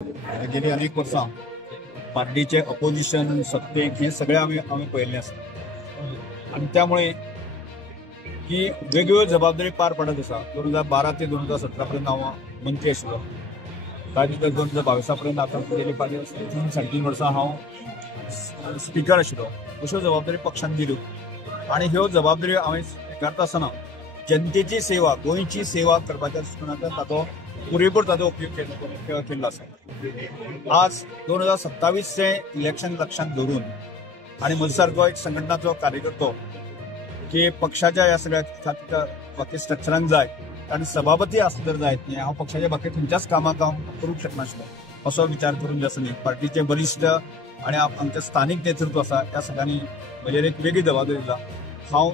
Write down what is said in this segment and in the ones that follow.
गेली अनेक वर्सां पार्टीचे अपोजिशन सत्तेक हे सगळे आम्ही पळयल्ले आसा आणि त्यामुळे ही वेगवेगळ्यो जबाबदारी पार पडत आसा। 2012 ते 2017 पर्यंत हांव मंत्री आशिल्लो। ताजे 2022 पर्यंत आता गेली 3-3.5 वर्सां हांव स्पीकर आशिल्लो। अश्यो जबाबदारी पक्षान दिल्यो आणि ह्यो जबाबदारी हांवें स्विकारता आसतना जनतेची सेवा, गोंयची सेवा करपाच्या दृश्टिकोनांतल्यान ताचो पुरेपूर ताचो उपयोग केल्लो आसा। आज 2027 चे इलेक्शन लक्षात धरून आणि म्हज्यासारको एक संघटनाचो कार्यकर्तो की पक्षाच्या ह्या सगळ्या बाकी स्ट्रक्चरान जाय आणि सभापती आसले तर जायत न्ही, हांव पक्षाच्या बाकी खंयच्याच कामाक हांव करूंक शकनाशिल्लो असो विचार करून जे आसा न्ही पार्टीचे वरिश्ठ आणि आमचे स्थानिक नेतृत्व आसा त्या सगळ्यांनी म्हजेर एक वेगळी जबाबदारी दिला। हांव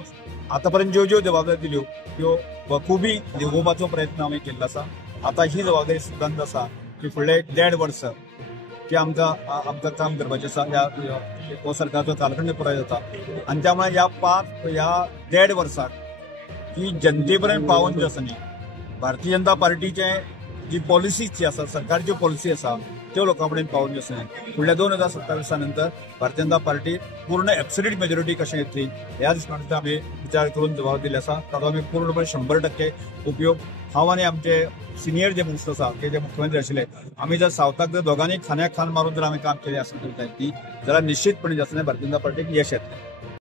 आतापर्यंत ज्यो ज्यो जबाबदारी दिल्यो त्यो बखुबी निभोवपाचो प्रयत्न हांवें केल्लो आसा। आता ही जबाबदारी सुदांत आसा की फुडले 1.5 वर्स की आमकां काम करपाचें आसा। ह्या सरकारचो कालखंड पुराय जाता आणि त्यामुळे ह्या 1.5 वर्साक ही जनते पर्यंत पावोवन जे आसा न्ही भारतीय जनता पार्टीचे जी पॉलिसी जी आसा, सरकारची पॉलिसी आसा त्यो लोकां पर्यंत पावोवन जे आसा फुडल्या 2027 नंतर भारतीय जनता पार्टी पूर्ण एब्सोल्यूट मेजॉरिटी कशें येतली ह्या दृश्टिकोनांतल्यान आमी विचार करून जबाब दिल्ले आसा। ताचो आमी पूर्णपणे 100% उपयोग हांव आनी आमचे सिनियर जे मिनिस्टर आसा ते जे मुख्यमंत्री आशिल्ले आमी जर सावथाक जर दोगांनी खांद्याक खांद मारून जर आमी काम केलें आसत जाल्यार निश्चितपणे जे आसा भारतीय जनता पार्टीक यश येतलें।